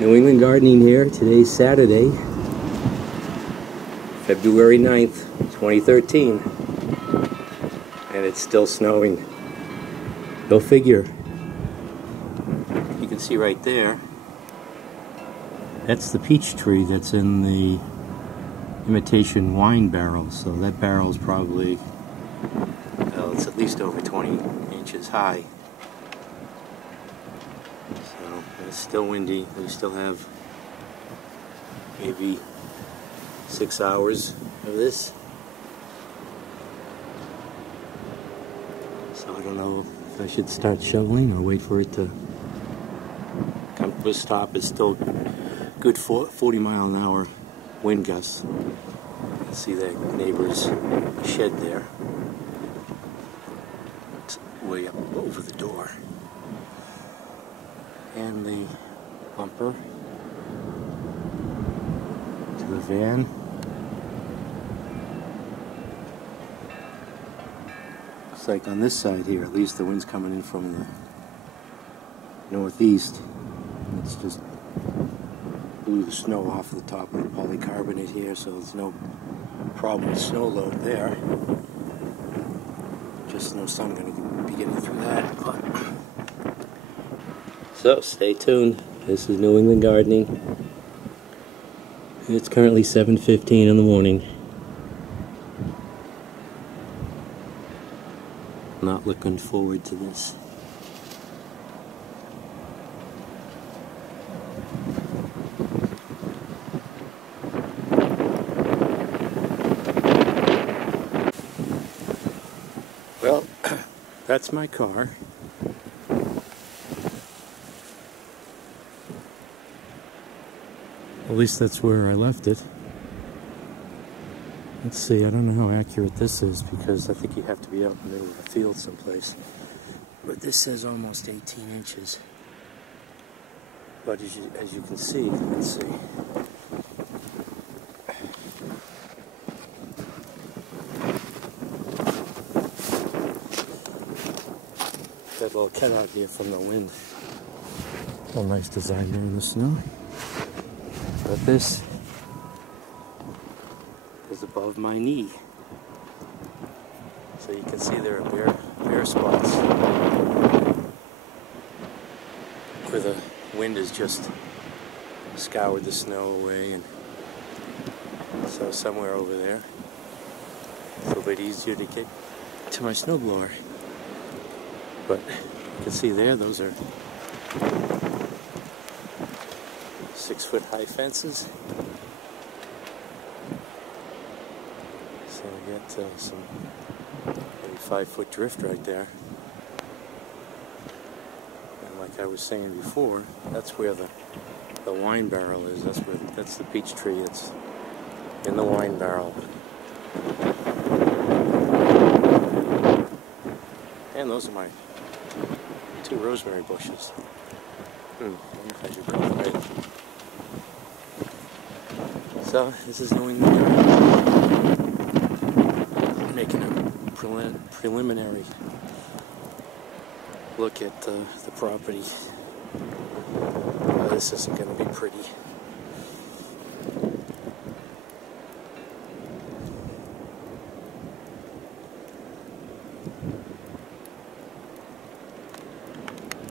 New England Gardening here. Today's Saturday, February 9th, 2013. And it's still snowing. Go figure. You can see right there, that's the peach tree that's in the imitation wine barrel. So that barrel's probably, well, it's at least over 20 inches high. So it's still windy. We still have maybe 6 hours of this. So I don't know if I should start shoveling or wait for it to come to a stop. It's still good 40-mile-an-hour wind gusts. You can see that neighbor's shed there. It's way up over the door. And the bumper to the van. Looks like on this side here, at least the wind's coming in from the northeast. It's just blew the snow off the top of the polycarbonate here, so there's no problem with snow load there. Just no sun going to be getting through that. But so stay tuned. This is New England Gardening. It's currently 7:15 in the morning. Not looking forward to this. Well, that's my car. At least that's where I left it. Let's see, I don't know how accurate this is because I think you have to be out in the middle of a field someplace. But this says almost 18 inches. But as you can see, let's see. That little cutout here from the wind. Oh, nice design there in the snow. But this is above my knee. So you can see there are bare spots where the wind has just scoured the snow away, and so somewhere over there it's a little bit easier to get to my snowblower. But you can see there, those are 6-foot-high fences. So we got some maybe 5-foot drift right there. And like I was saying before, that's where the wine barrel is. That's the peach tree. It's in the wine barrel. And those are my 2 rosemary bushes. I wonder if I should bring them in. So, this is New England Gardening. Making a preliminary look at the property. This isn't going to be pretty.